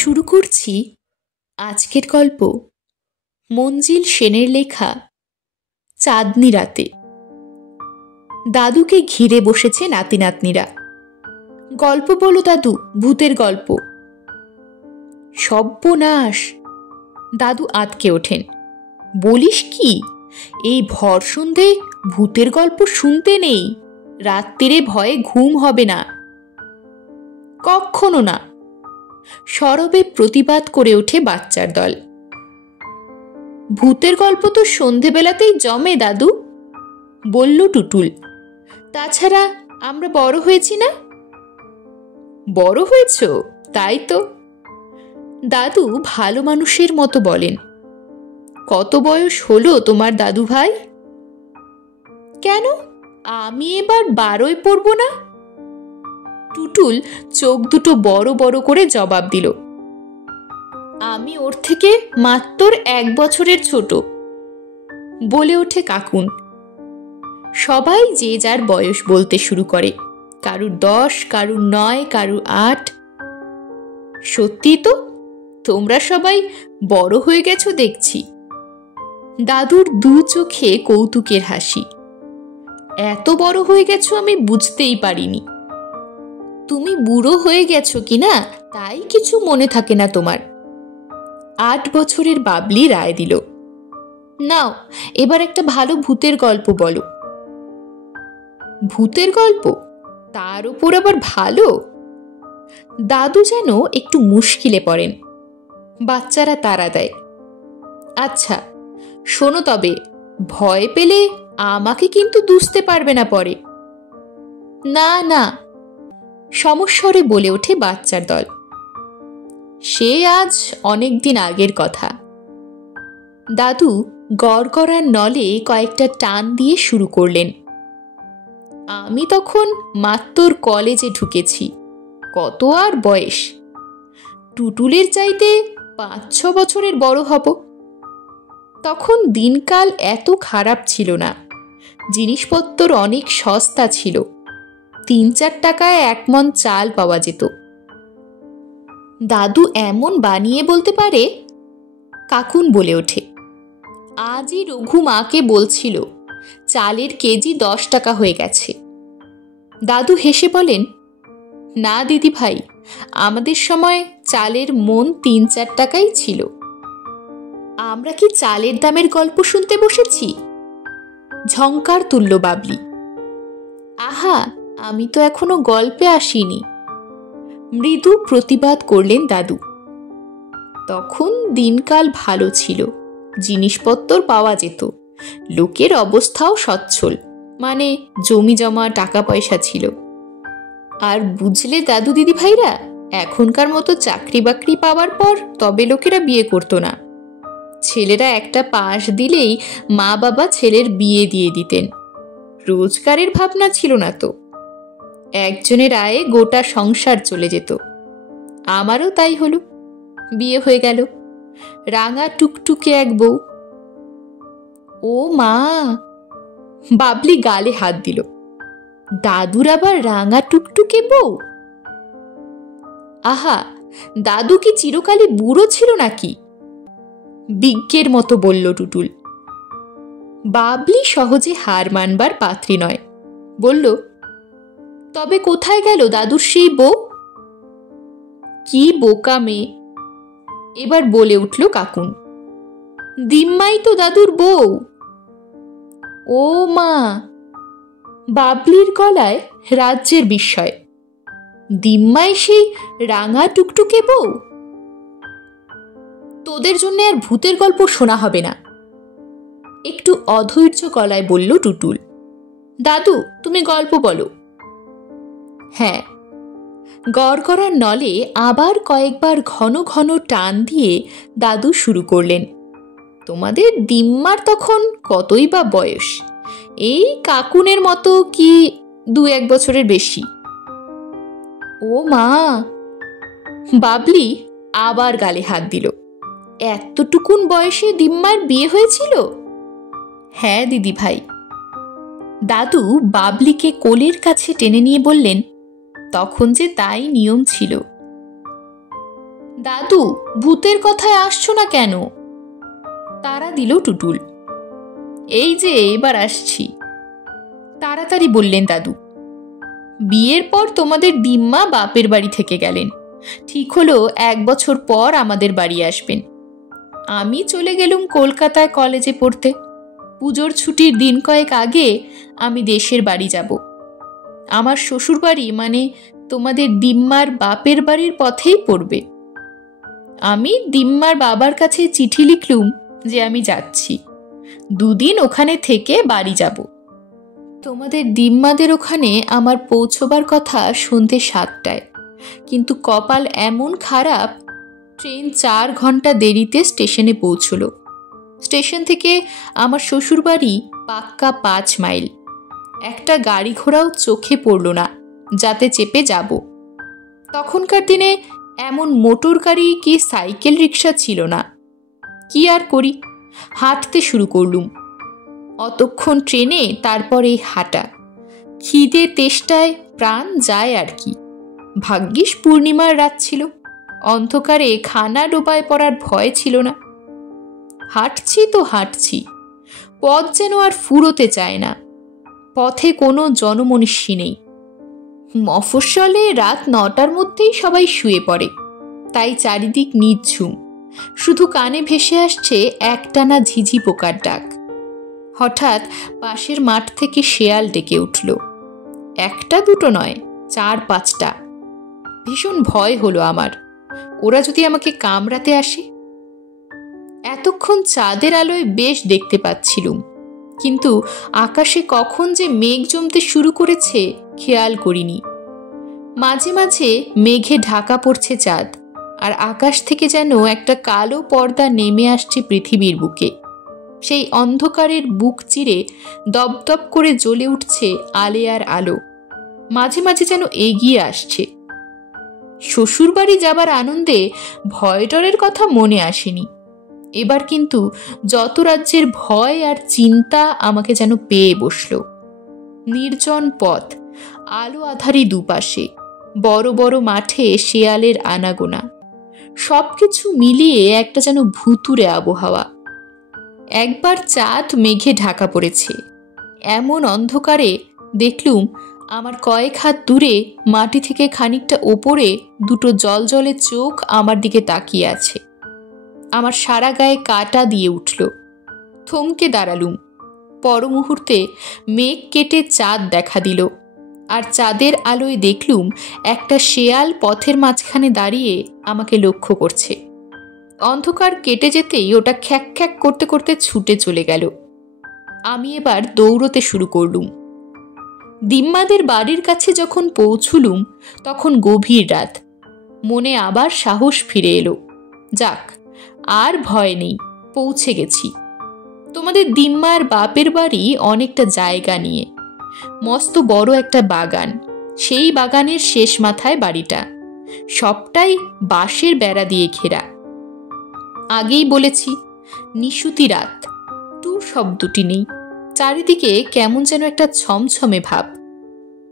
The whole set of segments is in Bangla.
শুরু করছি আজকের গল্প মঞ্জিল সেনের লেখা চাঁদনি রাতে। দাদুকে ঘিরে বসেছে নাতি নাতনিরা। গল্প বলো দাদু, ভূতের গল্প। সর্বনাশ! দাদু আঁতকে ওঠেন। বলিস কি, এই ভর সন্ধে ভূতের গল্প শুনতে নেই। রাত্রিরে ভয়ে ঘুম হবে না। কখনো না, সরবে প্রতিবাদ করে ওঠে বাচ্চার দল। ভূতের গল্প তো সন্ধেবেলাতেই জমে দাদু, বলল টুটুল। তাছাড়া আমরা বড় হয়েছি না। বড় হয়েছ, তাই তো। দাদু ভালো মানুষের মতো বলেন। কত বয়স হলো তোমার দাদু ভাই? কেন, আমি এবার 12 পড়ব না? টুটুল চোখ দুটো বড় বড় করে জবাব দিল। আমি ওর থেকে মাত্র 1 বছরের ছোট, বলে ওঠে কাকুন। সবাই যে যার বয়স বলতে শুরু করে। কারুর 10, কারুর 9, কারুর 8। সত্যি তো, তোমরা সবাই বড় হয়ে গেছো দেখছি। দাদুর 2 চোখে কৌতুকের হাসি। এত বড় হয়ে গেছো আমি বুঝতেই পারিনি। তুমি বুড়ো হয়ে গেছো কিনা তাই কিছু মনে থাকে না তোমার। 8 বছরের বাবলি রায় দিল। নাও, এবার একটা ভালো ভূতের গল্প বলো। ভূতের গল্প, তার উপর আবার ভালো? দাদু যেন একটু মুশকিলে পড়েন। বাচ্চারা তাড়া দেয়। আচ্ছা শোনো, তবে ভয় পেলে আমাকে কিন্তু দুষতে পারবে না পরে। না না, সমস্বরে বলে ওঠে বাচ্চার দল। সে আজ অনেক দিন আগের কথা। দাদু গড়গড়ার নলে কয়েকটা টান দিয়ে শুরু করলেন। আমি তখন মাত্র কলেজে ঢুকেছি। কত আর বয়স, টুটুলের চাইতে 5-6 বছরের বড় হব। তখন দিনকাল এত খারাপ ছিল না। জিনিসপত্র অনেক সস্তা ছিল। 3-4 টাকায় 1 মণ চাল পাওয়া যেত। দাদু এমন বানিয়ে বলতে পারে। কাকুন বলে ওঠে। আজই রঘু মাকে বলছিল চালের কেজি 10 টাকা হয়ে গেছে। দাদু হেসে বলেন, না দিদি ভাই, আমাদের সময় চালের মণ 3-4 টাকাই ছিল। আমরা কি চালের দামের গল্প শুনতে বসেছি? ঝংকার তুলল বাবলি। আহা, আমি তো এখনো গল্পে আসিনি, মৃদু প্রতিবাদ করলেন দাদু। তখন দিনকাল ভালো ছিল। জিনিসপত্র পাওয়া যেত। লোকের অবস্থাও সচ্ছল, মানে জমি জমা টাকা পয়সা ছিল। আর বুঝলে দাদু দিদি ভাইরা, এখনকার মতো চাকরি বাকরি পাওয়ার পর তবে লোকেরা বিয়ে করতো না। ছেলেরা একটা পাশ দিলেই মা বাবা ছেলের বিয়ে দিয়ে দিতেন। রোজগারের ভাবনা ছিল না তো। একজনের আয়ে গোটা সংসার চলে যেত। আমারও তাই হলো। বিয়ে হয়ে গেল। রাঙা টুকটুকে এক বউ। ও মা! বাবলি গালে হাত দিল। দাদুর আবার রাঙা টুকটুকে বউ? আহা, দাদু কি চিরকালই বুড়ো ছিল নাকি? বিজ্ঞের মতো বলল টুটুল। বাবলি সহজে হার মানবার পাত্রী নয়। বলল, তবে কোথায় গেল দাদুর সেই বউ? কি বোকা মেয়ে! এবার বলে উঠল কাকুন। দিম্মাই তো দাদুর বউ। ও মা! বাবলির গলায় রাজ্যের বিস্ময়। দিম্মাই সেই রাঙা টুকটুকে বউ? তোদের জন্য আর ভূতের গল্প শোনা হবে না, একটু অধৈর্য গলায় বলল টুটুল। দাদু, তুমি গল্প বলো। হ্যাঁ। গড়গড়ার নলে আবার কয়েকবার ঘন ঘন টান দিয়ে দাদু শুরু করলেন। তোমাদের দিম্মার তখন কতই বা বয়স, এই কাকুনের মতো কি 2-1 বছরের বেশি। ও মা! বাবলি আবার গালে হাত দিল। এতটুকুন বয়সে দিম্মার বিয়ে হয়েছিল? হ্যাঁ দিদি ভাই। দাদু বাবলিকে কোলের কাছে টেনে নিয়ে বললেন, তখন যে তাই নিয়ম ছিল। দাদু, ভূতের কথায় আসছো না কেন? তারা দিল টুটুল। এই যে এবার আসছি, তাড়াতাড়ি বললেন দাদু। বিয়ের পর তোমাদের দিম্মা বাপের বাড়ি থেকে গেলেন। ঠিক হলো 1 বছর পর আমাদের বাড়ি আসবেন। আমি চলে গেলুম কলকাতায় কলেজে পড়তে। পুজোর ছুটির দিন কয়েক আগে আমি দেশের বাড়ি যাব। আমার শ্বশুর বাড়ি মানে তোমাদের দিম্মার বাপের বাড়ির পথেই পড়বে। আমি দিম্মার বাবার কাছে চিঠি লিখলুম যে আমি যাচ্ছি, 2 দিন ওখানে থেকে বাড়ি যাব। তোমাদের দিম্মাদের ওখানে আমার পৌঁছবার কথা সন্ধ্যে 7টায়, কিন্তু কপাল এমন খারাপ, ট্রেন 4 ঘন্টা দেরিতে স্টেশনে পৌঁছলো। স্টেশন থেকে আমার শ্বশুরবাড়ি পাক্কা 5 মাইল। একটা গাড়ি ঘোড়াও চোখে পড়ল না যাতে চেপে যাব। তখনকার দিনে এমন মোটর গাড়ি কি সাইকেল রিক্সা ছিল না। কি আর করি, হাঁটতে শুরু করলুম। অতক্ষণ ট্রেনে, তারপরে হাঁটা। খিদে তেষ্টায় প্রাণ যায় আর কি। ভাগ্যিস পূর্ণিমার রাত ছিল, অন্ধকারে খানা ডোবায় পড়ার ভয় ছিল না। হাঁটছি তো হাঁটছি, পথ যেন আর ফুরোতে চায় না। পথে কোনো জনমনুষ্যী নেই। মফস্বলে রাত 9টার মধ্যেই সবাই শুয়ে পড়ে, তাই চারিদিক নিঝুম। শুধু কানে ভেসে আসছে একটানা ঝিঝি পোকার ডাক। হঠাৎ পাশের মাঠ থেকে শেয়াল ডেকে উঠল। 1টা 2টো নয়, 4-5টা। ভীষণ ভয় হলো আমার, ওরা যদি আমাকে কামড়াতে আসে। এতক্ষণ চাঁদের আলোয় বেশ দেখতে পাচ্ছিলুম, কিন্তু আকাশে কখন যে মেঘ জমতে শুরু করেছে খেয়াল করিনি। মাঝে মাঝে মেঘে ঢাকা পড়ছে চাঁদ, আর আকাশ থেকে যেন একটা কালো পর্দা নেমে আসছে পৃথিবীর বুকে। সেই অন্ধকারের বুক চিরে দপদপ করে জ্বলে উঠছে আলেয়ার আলো, মাঝে মাঝে যেন এগিয়ে আসছে। শ্বশুরবাড়ি যাবার আনন্দে ভয় ডরের কথা মনে আসেনি। এবার কিন্তু যত রাজ্যের ভয় আর চিন্তা আমাকে যেন পেয়ে বসল। নির্জন পথ, আলো আধারি দুপাশে, বড় বড় মাঠে শেয়ালের আনাগোনা, সবকিছু মিলিয়ে একটা যেন ভুতুরে আবহাওয়া। একবার চাঁদ মেঘে ঢাকা পড়েছে। এমন অন্ধকারে দেখলুম আমার কয়েক হাত দূরে মাটি থেকে খানিকটা ওপরে 2টো জলজলে চোখ আমার দিকে তাকিয়ে আছে। আমার সারা গায়ে কাঁটা দিয়ে উঠল। থমকে দাঁড়ালুম। পর মুহূর্তে মেঘ কেটে চাঁদ দেখা দিল, আর চাঁদের আলোয় দেখলুম একটা শেয়াল পথের মাঝখানে দাঁড়িয়ে আমাকে লক্ষ্য করছে। অন্ধকার কেটে যেতেই ওটা খ্যাক খ্যাক করতে করতে ছুটে চলে গেল। আমি এবার দৌড়তে শুরু করলুম। দিম্মাদের বাড়ির কাছে যখন পৌঁছলুম তখন গভীর রাত। মনে আবার সাহস ফিরে এলো। যাক, আর ভয় নেই, পৌঁছে গেছি। তোমাদের দিম্মার বাপের বাড়ি অনেকটা জায়গা নিয়ে, মস্ত বড় একটা বাগান। সেই বাগানের শেষ মাথায় বাড়িটা, সবটাই বাঁশের বেড়া দিয়ে ঘেরা। আগেই বলেছি, নিশুতি রাত, টু শব্দটি নেই। চারিদিকে কেমন যেন একটা ছমছমে ভাব।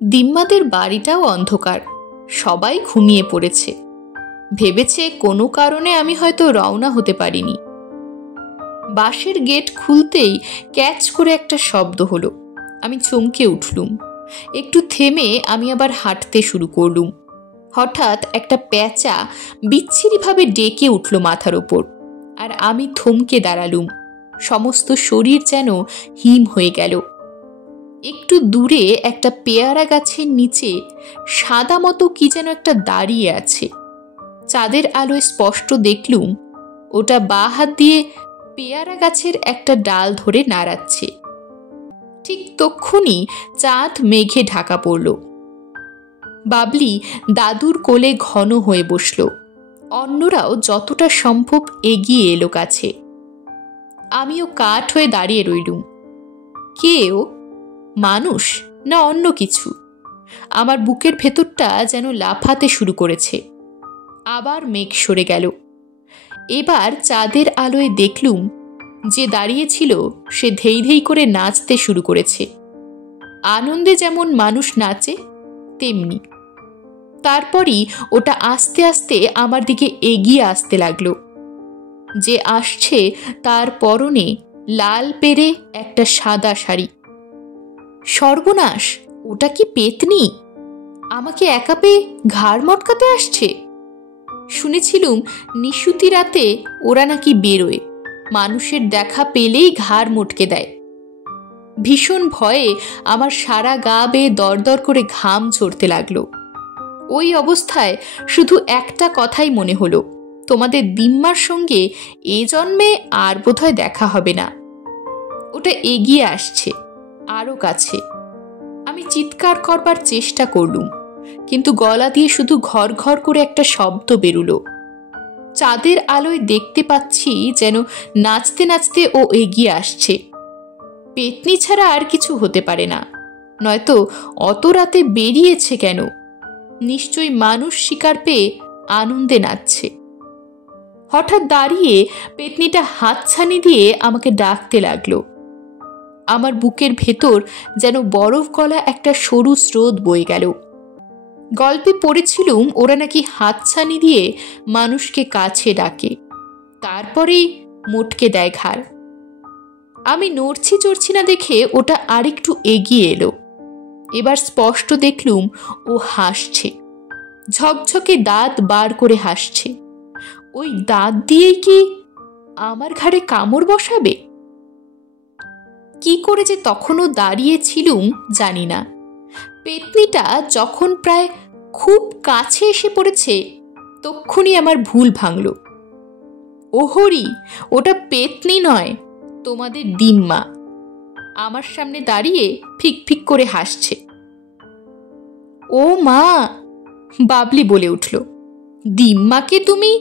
দিম্মাদের বাড়িটাও অন্ধকার, সবাই ঘুমিয়ে পড়েছে। ভেবেছে কোনো কারণে আমি হয়তো রওনা হতে পারিনি। বাঁশের গেট খুলতেই ক্যাচ করে একটা শব্দ হলো। আমি চমকে উঠলুম। একটু থেমে আমি আবার হাঁটতে শুরু করলুম। হঠাৎ একটা প্যাঁচা বিচ্ছিরিভাবে ডেকে উঠল মাথার ওপর, আর আমি থমকে দাঁড়ালুম। সমস্ত শরীর যেন হিম হয়ে গেল। একটু দূরে একটা পেয়ারা গাছের নিচে সাদা মতো কি যেন একটা দাঁড়িয়ে আছে। চাঁদের আলোয় স্পষ্ট দেখলুম ওটা বাঁ হাত দিয়ে পেয়ারা গাছের একটা ডাল ধরে নাড়াচ্ছে। ঠিক তক্ষুনি চাঁদ মেঘে ঢাকা পড়ল। বাবলি দাদুর কোলে ঘন হয়ে বসল। অন্যরাও যতটা সম্ভব এগিয়ে এলো কাছে। আমিও কাঠ হয়ে দাঁড়িয়ে রইলুম। কে ও? মানুষ না অন্য কিছু? আমার বুকের ভেতরটা যেন লাফাতে শুরু করেছে। আবার মেঘ সরে গেল। এবার চাঁদের আলোয় দেখলুম যে দাঁড়িয়েছিল সে ধেই ধেই করে নাচতে শুরু করেছে। আনন্দে যেমন মানুষ নাচে তেমনি। তারপরই ওটা আস্তে আস্তে আমার দিকে এগিয়ে আসতে লাগলো। যে আসছে তার পরনে লাল পেরে একটা সাদা শাড়ি। সর্বনাশ, ওটা কি পেতনি? আমাকে একা পেয়ে ঘাড় মটকাতে আসছে। শুনেছিলুম নিশুতি রাতে ওরা নাকি বেরোয়, মানুষের দেখা পেলেই ঘাড় মটকে দেয়। ভীষণ ভয়ে আমার সারা গা বেয়ে দরদর করে ঘাম ঝরতে লাগলো। ওই অবস্থায় শুধু একটা কথাই মনে হলো, তোমাদের দিম্মার সঙ্গে এ জন্মে আর বোধহয় দেখা হবে না। ওটা এগিয়ে আসছে আরও কাছে। আমি চিৎকার করবার চেষ্টা করলুম, কিন্তু গলা দিয়ে শুধু ঘর ঘর করে একটা শব্দ বেরুলো। চাঁদের আলোয় দেখতে পাচ্ছি যেন নাচতে নাচতে ও এগিয়ে আসছে। পেতনি ছাড়া আর কিছু হতে পারে না, নয়তো অত রাতে বেরিয়েছে কেন? নিশ্চয়ই মানুষ শিকার পেয়ে আনন্দে নাচছে। হঠাৎ দাঁড়িয়ে পেতনিটা হাতছানি দিয়ে আমাকে ডাকতে লাগলো। আমার বুকের ভেতর যেন বরফ গলা একটা সরু স্রোত বয়ে গেল। গল্পে পড়েছিলুম ওরা নাকি হাতছানি দিয়ে মানুষকে কাছে ডাকে, তারপরেই মোটকে দেয় ঘাড়। আমি নড়ছি চড়ছি না দেখে ওটা আরেকটু এগিয়ে এলো। এবার স্পষ্ট দেখলুম ও হাসছে, ঝকঝকে দাঁত বার করে হাসছে। ওই দাঁত দিয়েই কি আমার ঘাড়ে কামড় বসাবে? কি করে যে তখনও দাঁড়িয়েছিলুম জানি না। পেতনিটা যখন প্রায় খুব কাছে এসে পড়েছে, তক্ষুনি আমার ভুল ভাঙল। ও হরি, ওটা পেতনি নয়, তোমাদের দিম্মা আমার সামনে দাঁড়িয়ে ফিক ফিক করে হাসছে। ও মা, বাবলি বলে উঠল, দিম্মাকে তুমি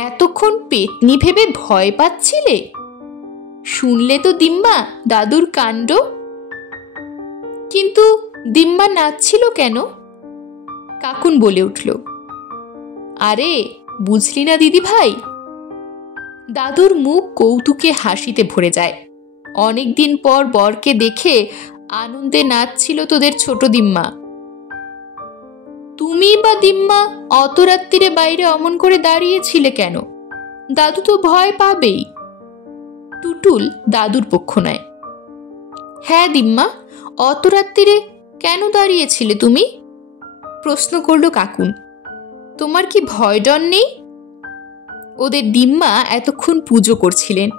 এতক্ষণ পেতনি ভেবে ভয় পাচ্ছিলে? শুনলে তো দিম্মা দাদুর কাণ্ড। কিন্তু দিম্মা নাচছিল কেন? কাকুন বলে উঠল, আরে বুঝলি না দিদি ভাই। দাদুর মুখ কৌতুকে হাসিতে ভরে যায়। অনেকদিন পর বরকে দেখে আনন্দে নাচছিল তোদের ছোট দিম্মা। তুমি বা দিম্মা অত রাত্রিরে বাইরে অমন করে দাঁড়িয়েছিলে কেন? দাদু তো ভয় পাবেই। টুটুল দাদুর পক্ষ নেয়। হ্যাঁ দিম্মা, অত রাত্রিরে কেন দাঁড়িয়েছিলে তুমি? প্রশ্ন করল কাকুন। তোমার কি ভয় ডর নেই? ওদের দিম্মা এতক্ষণ পুজো করছিলেন।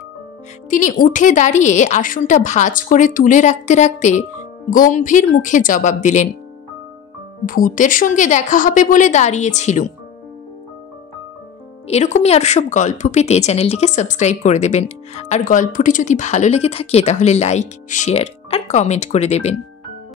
তিনি উঠে দাঁড়িয়ে আসনটা ভাঁজ করে তুলে রাখতে রাখতে গম্ভীর মুখে জবাব দিলেন, ভূতের সঙ্গে দেখা হবে বলে দাঁড়িয়েছিলুম। এরকমই আরো সব গল্প পেতে চ্যানেলটিকে সাবস্ক্রাইব করে দেবেন। আর গল্পটি যদি ভালো লেগে থাকে তাহলে লাইক, শেয়ার আর কমেন্ট করে দেবেন।